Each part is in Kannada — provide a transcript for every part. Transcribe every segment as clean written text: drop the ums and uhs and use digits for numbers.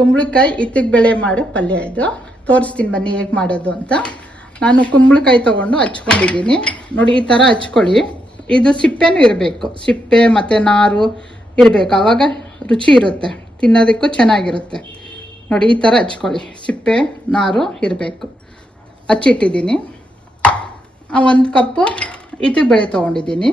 ಕುಂಬಳಕಾಯಿ ಇತ್ತಿಗೆ ಬೆಳೆ ಮಾಡೋ ಪಲ್ಯ ಇದು. ತೋರಿಸ್ತೀನಿ ಬನ್ನಿ ಹೇಗೆ ಮಾಡೋದು ಅಂತ. ನಾನು ಕುಂಬಳಕಾಯಿ ತೊಗೊಂಡು ಹಚ್ಕೊಂಡಿದ್ದೀನಿ ನೋಡಿ. ಈ ಥರ ಹಚ್ಕೊಳ್ಳಿ. ಇದು ಸಿಪ್ಪೆನೂ ಇರಬೇಕು, ಸಿಪ್ಪೆ ಮತ್ತು ನಾರು ಇರಬೇಕು, ಆವಾಗ ರುಚಿ ಇರುತ್ತೆ, ತಿನ್ನೋದಕ್ಕೂ ಚೆನ್ನಾಗಿರುತ್ತೆ ನೋಡಿ. ಈ ಥರ ಹಚ್ಕೊಳ್ಳಿ, ಸಿಪ್ಪೆ ನಾರು ಇರಬೇಕು. ಹಚ್ಚಿಟ್ಟಿದ್ದೀನಿ. 1 ಕಪ್ಪು ಇತ್ತಿಗೆ ಬೆಳೆ ತೊಗೊಂಡಿದ್ದೀನಿ.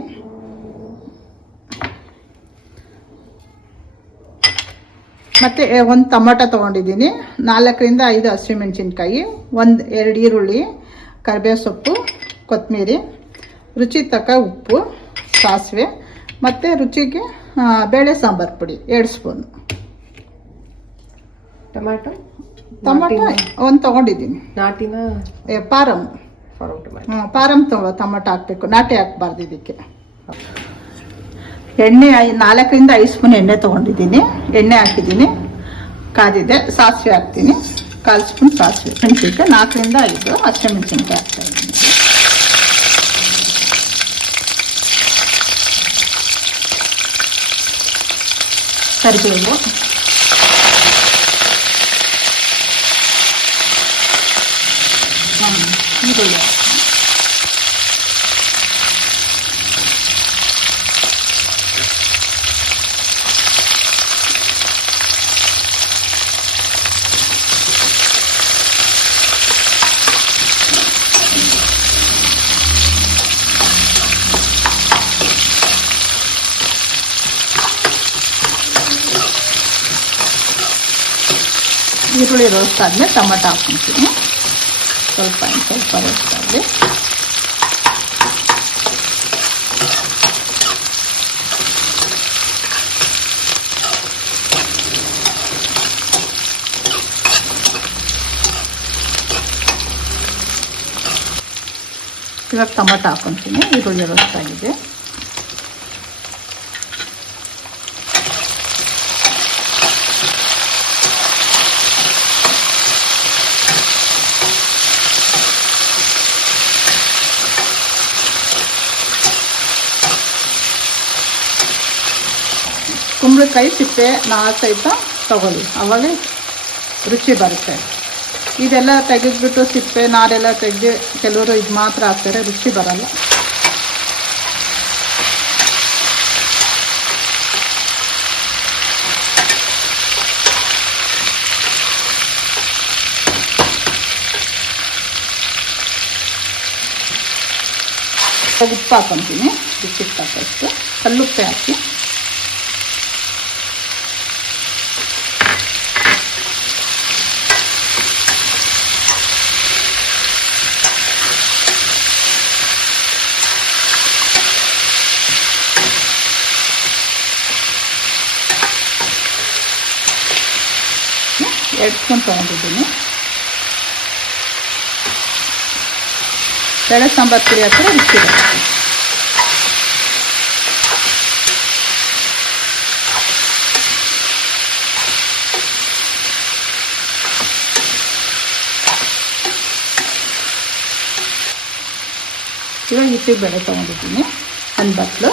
ಮತ್ತು 1 ಟೊಮೊಟೊ ತೊಗೊಂಡಿದ್ದೀನಿ, 4ರಿಂದ 5 ಹಸಿಮೆಣಸಿನ್ಕಾಯಿ, 1-2 ಈರುಳ್ಳಿ, ಕರಿಬೇವು ಸೊಪ್ಪು, ಕೊತ್ತಂಬರಿ, ರುಚಿ ತಕ್ಕ ಉಪ್ಪು, ಸಾಸಿವೆ ಮತ್ತು ರುಚಿಗೆ ಬೇಳೆ ಸಾಂಬಾರು ಪುಡಿ 2 ಸ್ಪೂನು. ಟೊಮ್ಯಾಟೊ 1 ತೊಗೊಂಡಿದ್ದೀನಿ. ನಾಟಿನ ಪಾರಮ್ ಪಾರಂ ಟೊಮೊಟೊ ಹಾಕಬೇಕು, ನಾಟಿ ಹಾಕಬಾರ್ದು ಇದಕ್ಕೆ. ಎಣ್ಣೆ 4ರಿಂದ 5 ಸ್ಪೂನ್ ಎಣ್ಣೆ ತೊಗೊಂಡಿದ್ದೀನಿ. ಎಣ್ಣೆ ಹಾಕಿದ್ದೀನಿ, ಕಾದಿದೆ. ಸಾಸಿವೆ ಹಾಕ್ತೀನಿ, 1/4 ಸ್ಪೂನ್ ಸಾಸಿವೆ. ಮೆಣಸಿನ್ಕಾಯಿ 4ರಿಂದ 5 ಹಸಿಮೆಣಸಿನ್ಕಾಯಿ ಹಾಕ್ತಾಯಿದ್ದೀನಿ. ಕರಿಬೇವು, ಈರುಳ್ಳಿ, ಈರುಳ್ಳಿ ರೋಸ್ಟ್ ಆದಮೇಲೆ ಟೊಮೊಟೊ ಹಾಕ್ಕೊಳ್ತೀನಿ. ಸ್ವಲ್ಪ ರೋಸ್ಟ್ ಆಗಲಿ. ಇವಾಗ ಟೊಮೊಟೊ ಹಾಕ್ಕೊಳ್ತೀನಿ. ಈರುಳ್ಳಿ ರೋಸ್ಟ್ ಆಗಿದೆ. ಕುಂಬಳಕಾಯಿ ಸಿಪ್ಪೆ ಸಹಿತ ತಗೊಳ್ಳಿ, ಆವಾಗ ರುಚಿ ಬರುತ್ತೆ. ಇದೆಲ್ಲ ತೆಗೆದ್ಬಿಟ್ಟು ಸಿಪ್ಪೆ ನಾರೆಲ್ಲ ತೆಗೆದು ಕೆಲವರು ಇದು ಮಾತ್ರ ಹಾಕ್ತಾರೆ, ರುಚಿ ಬರಲ್ಲ. ಉಪ್ಪು ಹಾಕೊತೀನಿ, ರುಚಿಗೆ ತಕ್ಕಷ್ಟು. ಕಲ್ಲುಪ್ಪೆ ಹಾಕಿ ಸ್ಪೂನ್ ತೊಗೊಂಡಿದ್ದೀನಿ. ಬೇಳೆ ಸಾಂಬಾರು ಪುಡಿ ಹಾಕಿದ್ರೆ ರುಚಿ ಬರುತ್ತೆ. ಇವಾಗ ಇಟ್ಟಿಗೆ ಬೇಳೆ ತೊಗೊಂಡಿದ್ದೀನಿ, 1 ಬಟ್ಲು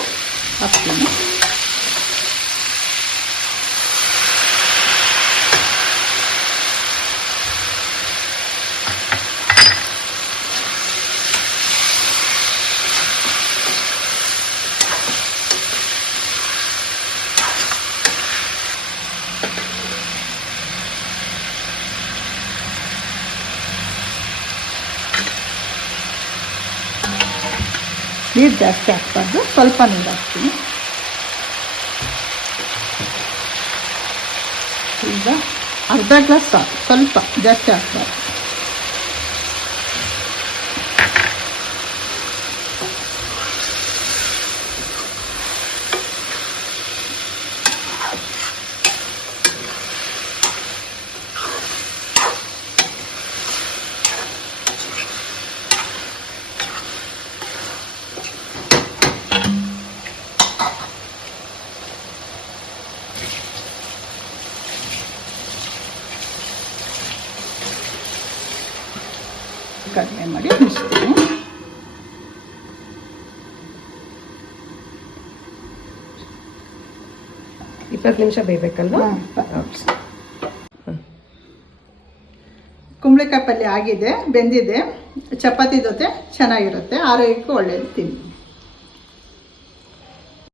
ಹಾಕ್ತೀನಿ. ನೀರು ಜಾಸ್ತಿ ಹಾಕ್ಬಾರ್ದು, ಸ್ವಲ್ಪ ನೀರು ಹಾಕ್ತೀನಿ. ಈಗ ಅರ್ಧ ಗ್ಲಾಸ್ ಸಾಕು, ಸ್ವಲ್ಪ ಜಾಸ್ತಿ ಹಾಕ್ಬಾರ್ದು. ಕಡಿಮೆ ಮಾಡಿ ಮುಗಿಸ್ತೀನಿ. 20 ನಿಮಿಷ ಬೇಯಬೇಕಲ್ವಾ? ಕುಂಬಳಕಾಯಿ ಪಲ್ಯ ಆಗಿದೆ, ಬೆಂದಿದೆ. ಚಪಾತಿ ಜೊತೆ ಚೆನ್ನಾಗಿರುತ್ತೆ, ಆರೋಗ್ಯಕ್ಕೂ ಒಳ್ಳೆಯದು, ತಿನ್ನಿ.